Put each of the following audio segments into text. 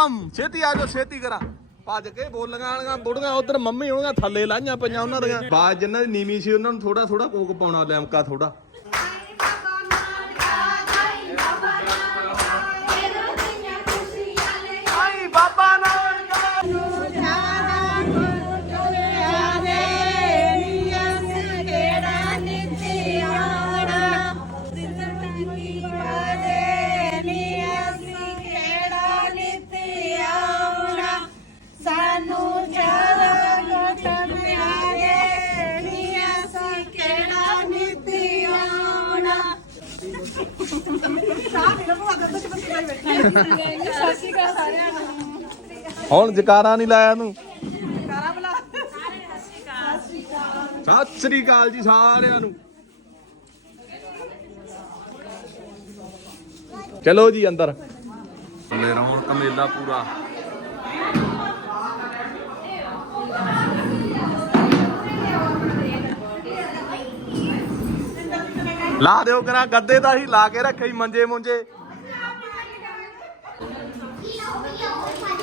Welcome ਛੇਤੀ ਆ ਜਾਓ ਛੇਤੀ ਕਰਾ। ਭੱਜ ਕੇ ਬੋਲੀਆਂ ਵਾਲੀਆਂ ਬੁੜੀਆਂ ਉਧਰ ਮੰਮੀ ਹੋਣਗੀਆਂ ਥੱਲੇ ਲਾਈਆਂ ਪਈਆਂ ਉਹਨਾਂ ਦੀਆਂ। ਬਾਅਦ ਜਿਨ੍ਹਾਂ ਦੀ ਨੀਵੀਂ ਸੀ ਉਹਨਾਂ ਨੂੰ ਥੋੜਾ ਥੋੜਾ ਕੋਕ ਪਾਉਣਾ ਲੈਮਕਾ ਥੋੜਾ ਹੁਣ ਜਕਾਰਾ ਨਹੀਂ ਲਾਇਆ ਤੂੰ ਸਤਿ ਸ੍ਰੀ ਅਕਾਲ ਜੀ ਸਾਰਿਆਂ ਨੂੰ। ਚਲੋ ਜੀ ਅੰਦਰ। ਲੈ ਰੌਣਕ ਮੇਲਾ ਪੂਰਾ। ਲਾ ਦਿਓ ਕਰਾ ਗੱਦੇ ਦਾ ਹੀ ਲਾ ਕੇ ਰੱਖੇ ਮੰਜੇ ਮੁੰਜੇ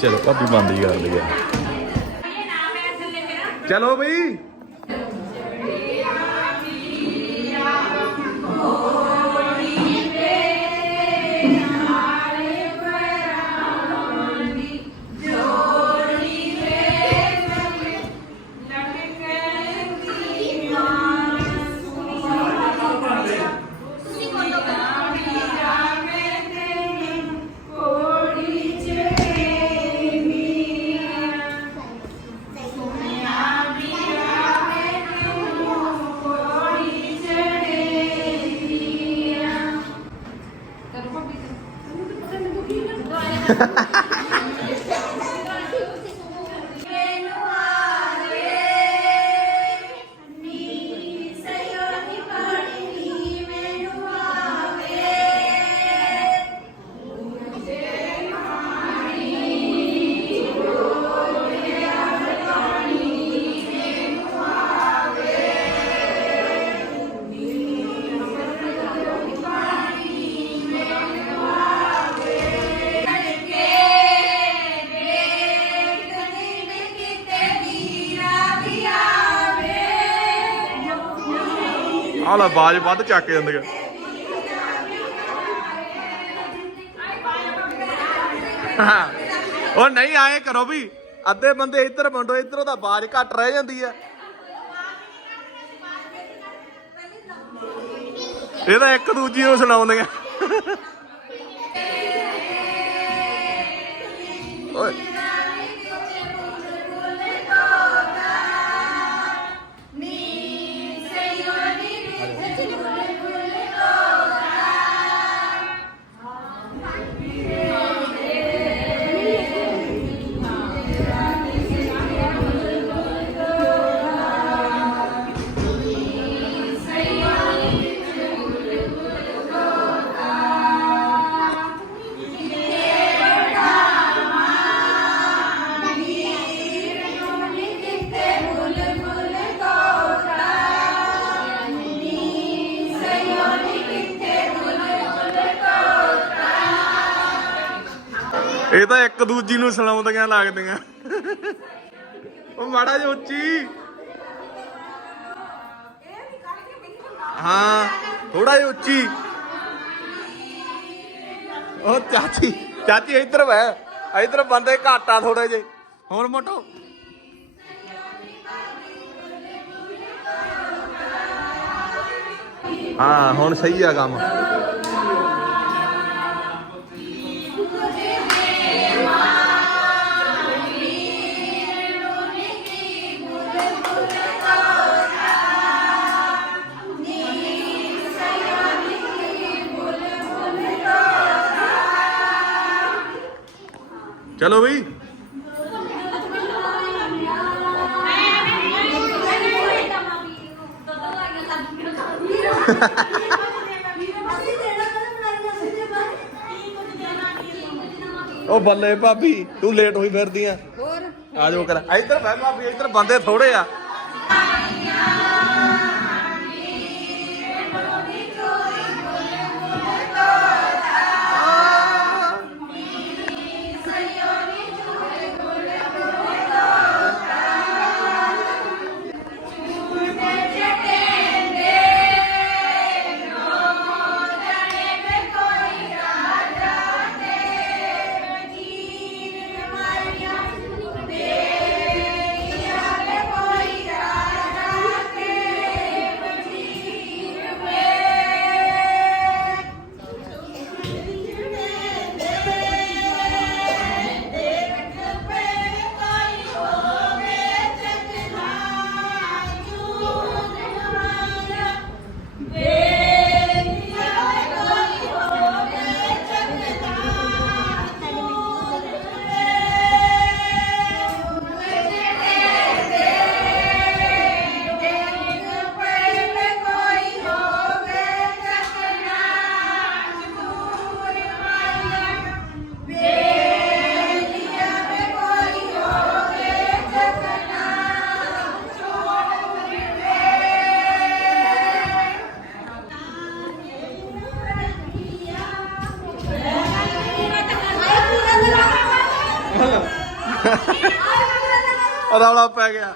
ਚਲੋ ਭਾਬੀ ਬੰਦ ਹੀ ਕਰ ਲਈ ਚਲੋ ਬਈ। ਆਹ ਵੱਧ ਚੱਕ ਕੇ ਜਾਂਦੇ ਹਾਂ। ਉਹ ਨਹੀਂ ਆਏ ਕਰੋ ਵੀ। ਅੱਧੇ ਬੰਦੇ ਇੱਧਰ ਵੰਡੋ ਇੱਧਰੋਂ ਤਾਂ ਆਵਾਜ਼ ਘੱਟ ਰਹਿ ਜਾਂਦੀ ਆ। ਇਹ ਤਾਂ ਇੱਕ ਦੂਜੀ ਨੂੰ ਸੁਣਾਉਂਦੀਆਂ। ਓਏ। ਦੂਜੀ ਨੂੰ ਸੁਣਾਉਂਦੀਆਂ ਲੱਗਦੀਆਂ। ਉਹ ਮਾੜਾ ਜਿਹਾ ਉੱਚੀ। ਹਾਂ ਥੋੜਾ ਜਿਹਾ ਉੱਚੀ। ਉਹ ਚਾਚੀ ਚਾਚੀ ਇੱਧਰ ਬੈ ਇੱਧਰ ਬੰਦੇ ਘੱਟ ਆ ਥੋੜੇ ਜੇ ਹੋਰ ਮੋਟੋ। ਹਾਂ, ਹੁਣ ਸਹੀ ਆ ਕੰਮ। ਚਲੋ ਬਈ। ਉਹ ਬੱਲੇ ਭਾਬੀ ਤੂੰ ਲੇਟ ਹੋਈ ਫਿਰਦੀ ਆ। ਹੋਰ। ਆ ਜਾਓ ਕਰ। ਇੱਧਰ ਬਹਿ ਭਾਬੀ ਇੱਧਰ ਬੰਦੇ ਥੋੜੇ ਆ। ਰੌਲਾ ਪੈ ਗਿਆ।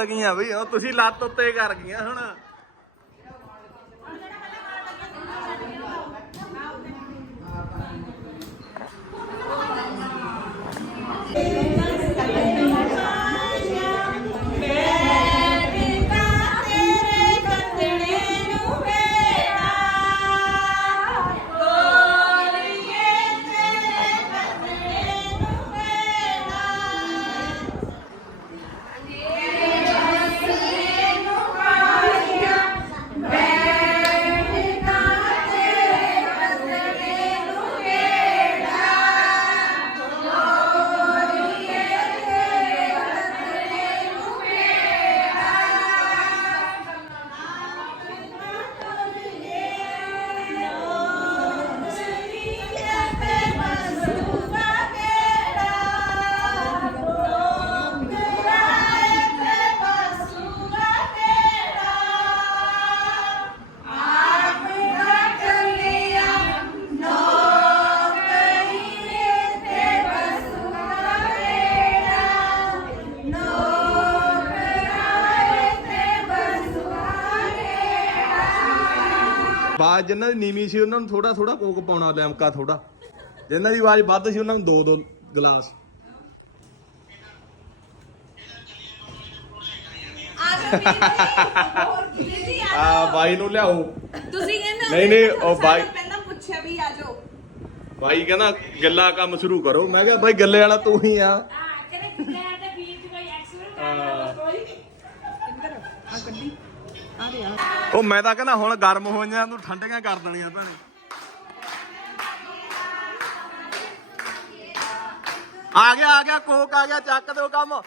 ਲੱਗੀਆਂ ਉਹ ਭੁੱਲ ਬਈ ਉਹ ਤੁਸੀਂ ਲੱਤ ਉੱਤੇ ਕਰ ਗਈਆਂ ਹੁਣ। ਬਾਜ ਜਿਨ੍ਹਾਂ ਦੀ ਨੀਵੀਂ ਸੀ ਉਹਨਾਂ ਨੂੰ ਥੋੜਾ ਥੋੜਾ ਕੋਕ ਪਾਉਣਾ ਲੈਮਕਾ ਥੋੜਾ ਜਿਨ੍ਹਾਂ ਦੀ ਆਵਾਜ਼ ਵੱਧ ਸੀ ਉਹਨਾਂ ਨੂੰ ਦੋ ਦੋ ਗਲਾਸ। ਆ ਆ ਆ ਬਾਈ ਨੂੰ ਲਿਆਓ। ਤੁਸੀਂ ਕਹਿੰਦੇ ਨਹੀਂ, ਨਹੀਂ, ਉਹ ਬਾਈ- ਪਹਿਲਾਂ ਪੁੱਛਿਆ ਵੀ ਆ ਜਾਓ ਬਾਈ ਕਹਿੰਦਾ ਗੱਲਾਂ ਕੰਮ ਸ਼ੁਰੂ ਕਰੋ। ਮੈਂ ਕਿਹਾ ਬਾਈ ਗੱਲੇ ਵਾਲਾ ਤੂੰ ਹੀ ਆ। ਉਹ ਮੈਂ ਤਾਂ ਕਹਿੰਦਾ ਹੁਣ ਗਰਮ ਹੋਈਆਂ ਤੂੰ ਠੰਡੀਆਂ ਕਰ ਦੇਣੀਆਂ ਭੈਣੇ। ਆ ਗਿਆ ਆ ਗਿਆ, ਕੋਕ ਆ ਗਿਆ, ਚੱਕ ਦਿਓ ਕੰਮ।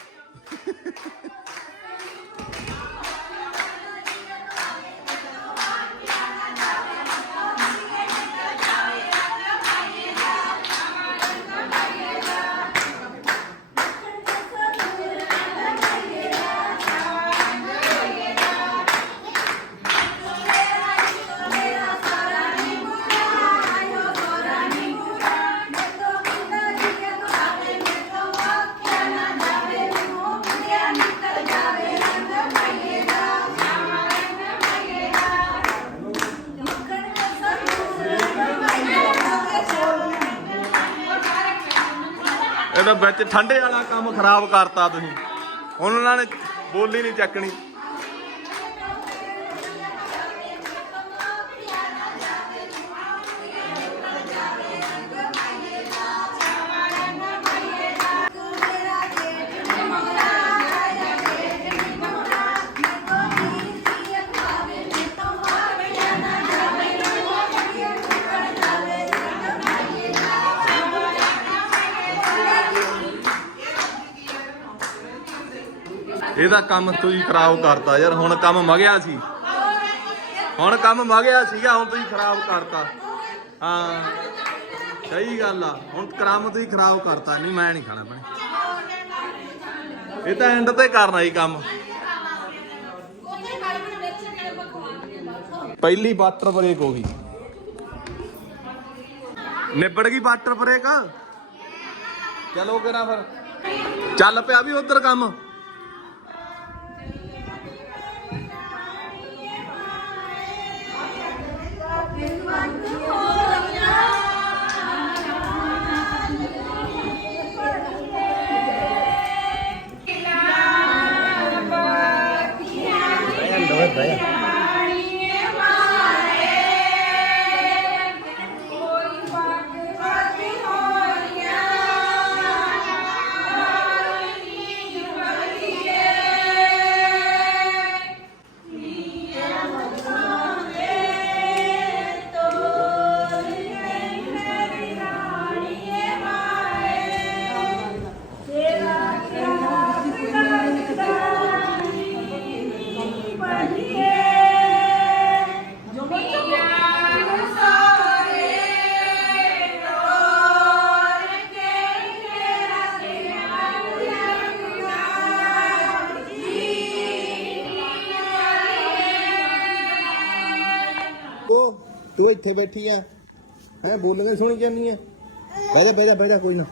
ਵਿੱਚ ਠੰਡੇ ਵਾਲਾ ਕੰਮ ਖਰਾਬ ਕਰਤਾ ਤੁਸੀਂ। ਹੁਣ ਉਹਨਾਂ ਨੇ ਬੋਲੀ ਨਹੀਂ ਚੱਕਣੀ। ਇਹਦਾ ਕੰਮ ਤੁਸੀਂ ਖਰਾਬ ਕਰਤਾ ਯਾਰ, ਹੁਣ ਕੰਮ ਮਗਿਆ ਸੀ। ਹੁਣ ਕੰਮ ਮਗਿਆ ਸੀਗਾ, ਹੁਣ ਤੁਸੀਂ ਖਰਾਬ ਕਰਤਾ। ਹਾਂ, ਸਹੀ ਗੱਲ ਆ, ਹੁਣ ਕੰਮ ਤੁਸੀਂ ਖਰਾਬ ਕਰਤਾ। ਨਹੀਂ, ਮੈਂ ਨਹੀਂ ਖਾਣਾ ਬਣੇ ਇਹ ਤਾਂ ਐਂਡ ਤੇ ਕਰਨਾ ਹੀ ਕੰਮ। ਪਹਿਲੀ ਵਾਟਰ ਬ੍ਰੇਕ ਹੋ ਗਈ। ਨਿਬੜ ਗਈ ਵਾਟਰ ਬ੍ਰੇਕ ਚਲੋ ਕਰਾਂ ਫਿਰ। ਚੱਲ ਪਿਆ ਵੀ ਉਧਰ ਕੰਮ। ਬੈਠੀ ਆ। ਹੈ, ਬੋਲਣੇ ਸੁਣੀ ਜਾਂਦੀ ਆ। ਬਹਿ ਜਾ ਬਹਿ ਜਾ ਬਹਿ ਜਾ, ਕੋਈ ਨਾ।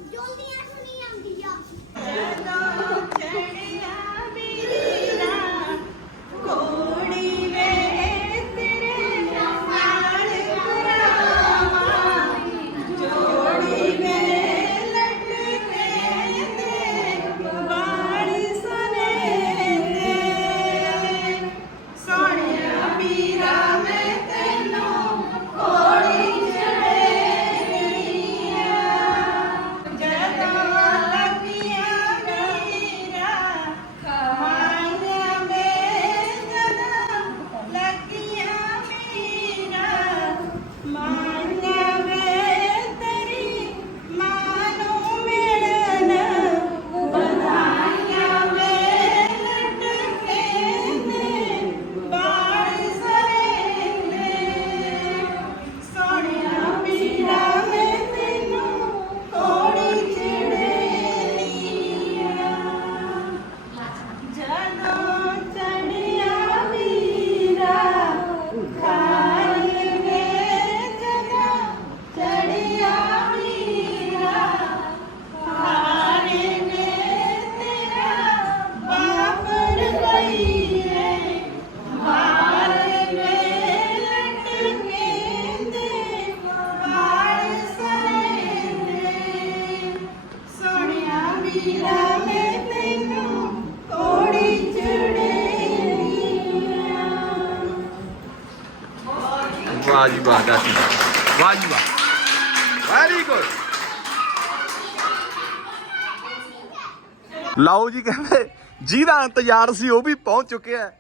ਜੀ ਕਹਿੰਦੇ ਜਿਹਦਾ ਇੰਤਜ਼ਾਰ ਸੀ ਉਹ ਵੀ ਪਹੁੰਚ ਚੁੱਕਿਆ ਹੈ।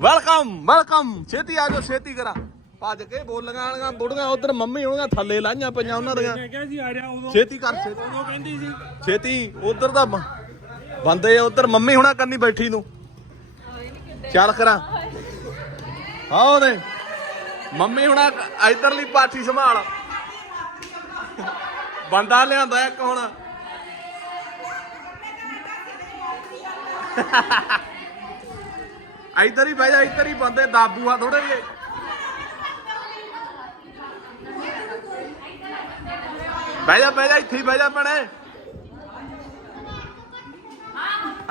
ਵੈਲਕਮ ਵੈਲਕਮ ਛੇਤੀ ਆ ਜਾਓ ਛੇਤੀ ਕਰਾ। ਭੱਜ ਕੇ ਬੋਲੀਆਂ ਵਾਲੀਆਂ ਬੁੜੀਆਂ ਉਧਰ ਮੰਮੀ ਹੋਣਗੀਆਂ ਥੱਲੇ ਲਾਈਆਂ ਪਈਆਂ ਉਹਨਾਂ ਦੀਆਂ। ਮੈਂ ਕਿਹਾ ਸੀ ਆ ਰਿਹਾ ਉਦੋਂ। ਛੇਤੀ ਕਰ ਛੇਤੀ। ਉਦੋਂ ਕਹਿੰਦੀ ਸੀ। ਛੇਤੀ ਉਧਰ ਦਾ ਬ- ਬੰਦੇ ਉਧਰ ਮੰਮੀ ਹੁਣਾ ਕੰਨੀ ਬੈਠੀ ਨੂੰ। ਚੱਲ ਕਰਾਂ। ਆਓ ਨੇ ਮੰਮੀ ਹੁਣਾ ਇਧਰਲੀ ਪਾਠੀ ਸੰਭਾਲ। ਬੰਦਾ ਲਿਆਂਦਾ ਇੱਕ ਹੁਣ। ਇੱਧਰ ਹੀ ਬਹਿ ਜਾ, ਇੱਧਰ ਹੀ ਬੰਦੇ ਦਾਬੂ ਆ ਥੋੜੇ ਜਿਹੇ। ਬਹਿ ਜਾ ਬਹਿ ਜਾ, ਇੱਥੇ ਹੀ ਬਹਿ ਜਾ ਭੈਣੇ।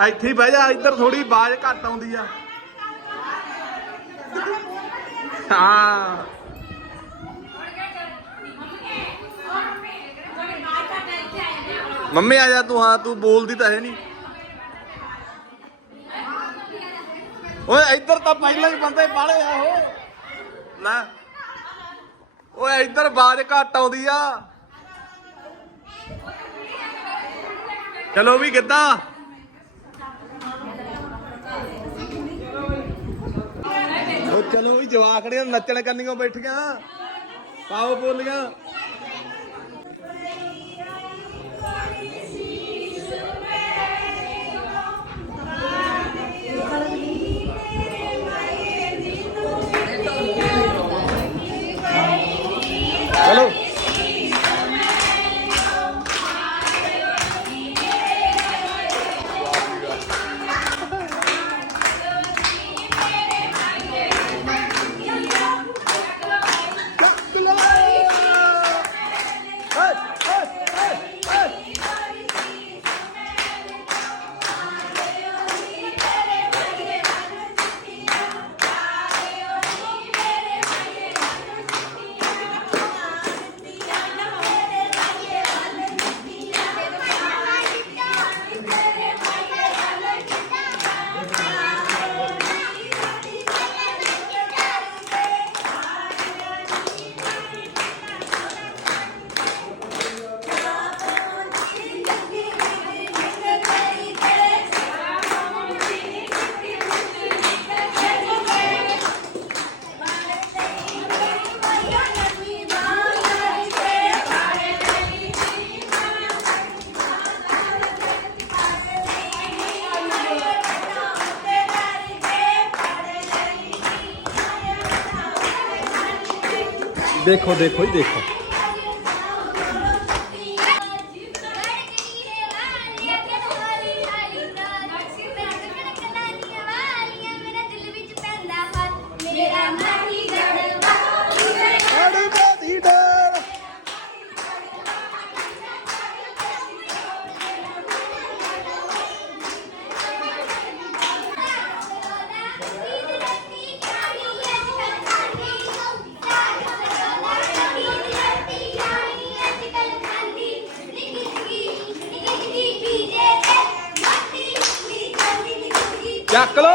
ਇੱਥੇ ਹੀ ਬਹਿ ਜਾ, ਇੱਧਰ ਥੋੜੀ ਆਵਾਜ਼ ਘੱਟ ਆਉਂਦੀ ਆ। ਹਾਂ। ਮੰਮੀ ਆ ਜਾ, ਤੂੰ ਹਾਂ, ਤੂੰ ਬੋਲਦੀ ਤਾਂ ਹੈ ਨਹੀਂ। ਓਏ ਇੱਧਰ ਤਾਂ ਪਹਿਲਾਂ ਹੀ ਬੰਦੇ ਬਾਲੇ ਆ ਉਹ। ਲੈ ਓਏ ਇੱਧਰ ਆਵਾਜ਼ ਘੱਟ ਆਉਂਦੀ ਆ। ਚਲੋ ਵੀ ਕਿੱਦਾਂ? ਚਲੋ ਵੀ ਜਵਾਕੜੀਆਂ ਨੱਚਣ ਕੰਨੀਆਂ ਬੈਠੀਆਂ। ਪਾਓ ਬੋਲੀਆਂ। ਦੇਖੋ ਦੇਖੋ ਹੀ ਦੇਖੋ। ਚੱਕ ਲੋ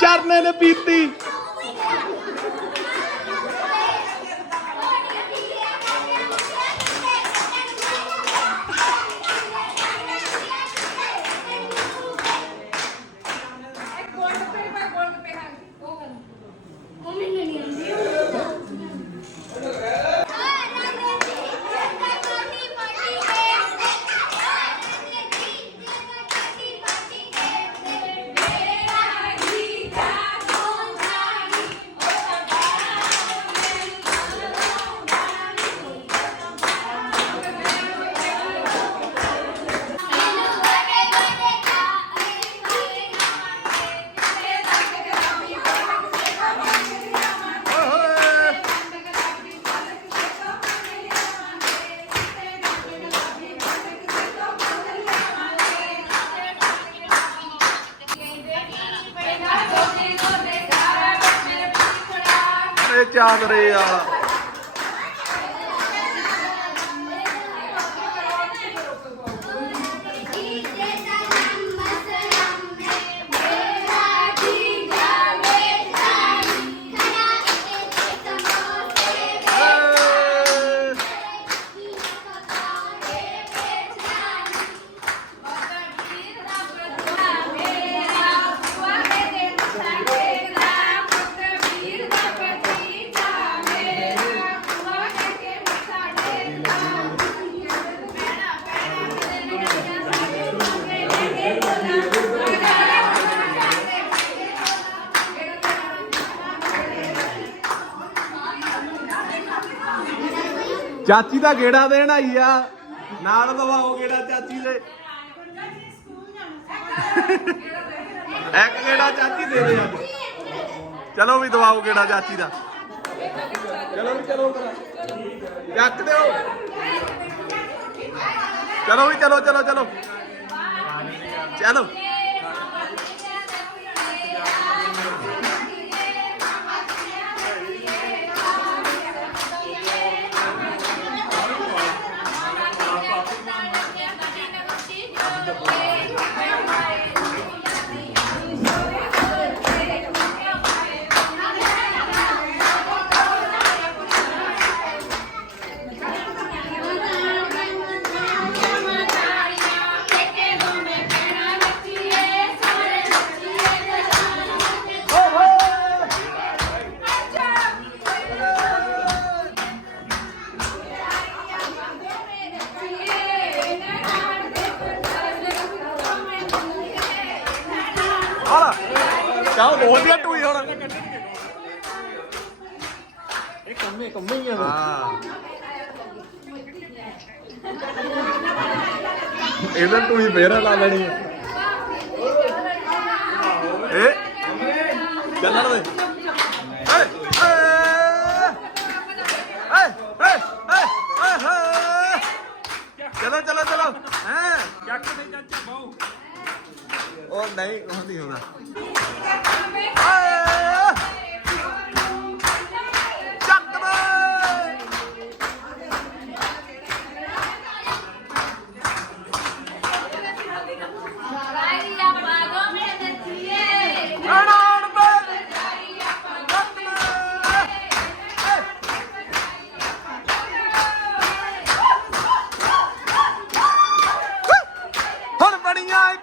ਚਰਨੇ ਨੇ ਪੀਤੀ। ਚਾਚੀ ਦਾ ਗੇੜਾ ਦੇਣ ਆਈ ਆ। ਨਾਲ ਦਵਾਓ ਗੇੜਾ ਚਾਚੀ ਦੇ। ਇੱਕ ਗੇੜਾ ਚਾਚੀ ਦੇ ਦੇ ਅੱਜ। ਚਲੋ ਵੀ ਦਵਾਓ ਗੇੜਾ ਚਾਚੀ ਦਾ। ਚਲੋ ਵੀ ਚਲੋ ਚੱਕ ਦਿਓ। ਚਲੋ ਵੀ ਚਲੋ ਚਲੋ ਚਲੋ। ਚਲੋ। ਕੰਮੇ ਕੰਮੇ ਹੀ ਆ ਹਾਂ ਇਹਦਾ ਟੂਈ ਫੇਰ ਲਾ ਲੈਣੀ ਹੈ ਏ ਚੱਲਣ ਦੇ ਏ ਏ ਏ ਏ ਏ ਚਲੋ ਚਲੋ ਚਲੋ ਹੈ ਚੱਕ ਦੇ ਚਾਚਾ ਬਾਉ ਉਹ ਨਹੀਂ ਨਹੀਂ ਹੁੰਦਾ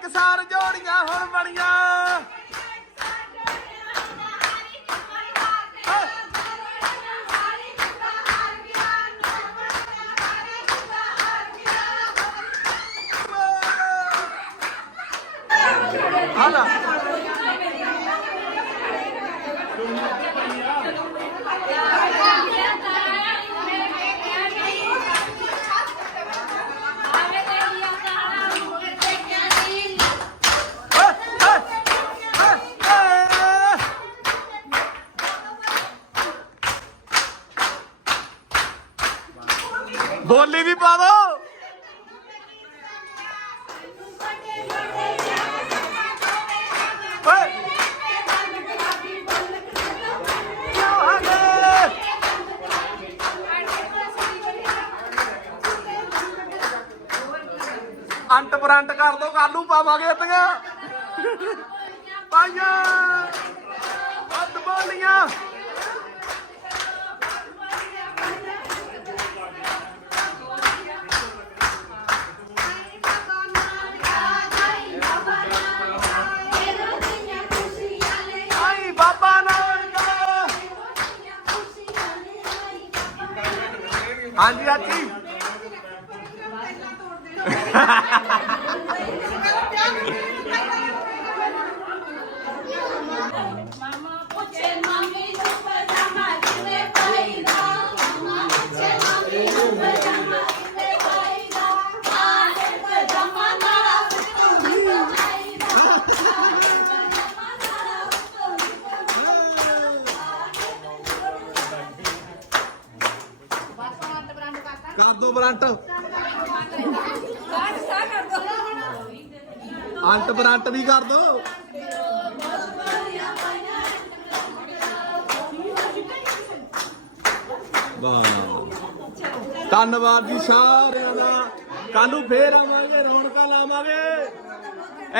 ਬਣੀਆਂ ਜੋੜੀਆਂ ਹੁਣ ਬਣੀਆਂ। ਅੰਟ ਪਰੰਟ ਕਰ ਦੋ ਕਾਲੂ ਪਾਵਾਂਗੇ ਇਤੀਆਂ ਪਾਈਆਂ ਅੱਧ ਬੋਲੀਆਂ ਆਈ ਬਾਬਾ ਨਾਨਕ ਹਾਂਜੀ ਆਜੀ ਕਰ ਦੋ ਅੰਟ ਬਰੰਟ ਵੀ ਕਰ ਦੋ। ਵਾਹ। ਧੰਨਵਾਦ ਜੀ ਸਾਰਿਆਂ ਦਾ। ਕੱਲ ਨੂੰ ਫੇਰ ਆਵਾਂਗੇ, ਰੌਣਕਾਂ ਲਾਵਾਂਗੇ।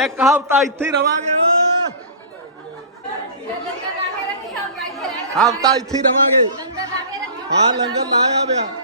ਇੱਕ ਹਫਤਾ ਇੱਥੇ ਹੀ ਰਵਾਂਗੇ। ਹਫਤਾ ਇੱਥੇ ਹੀ ਰਵਾਂਗੇ। ਹਾਂ, ਲੰਗਰ ਲਾਇਆ ਪਿਆ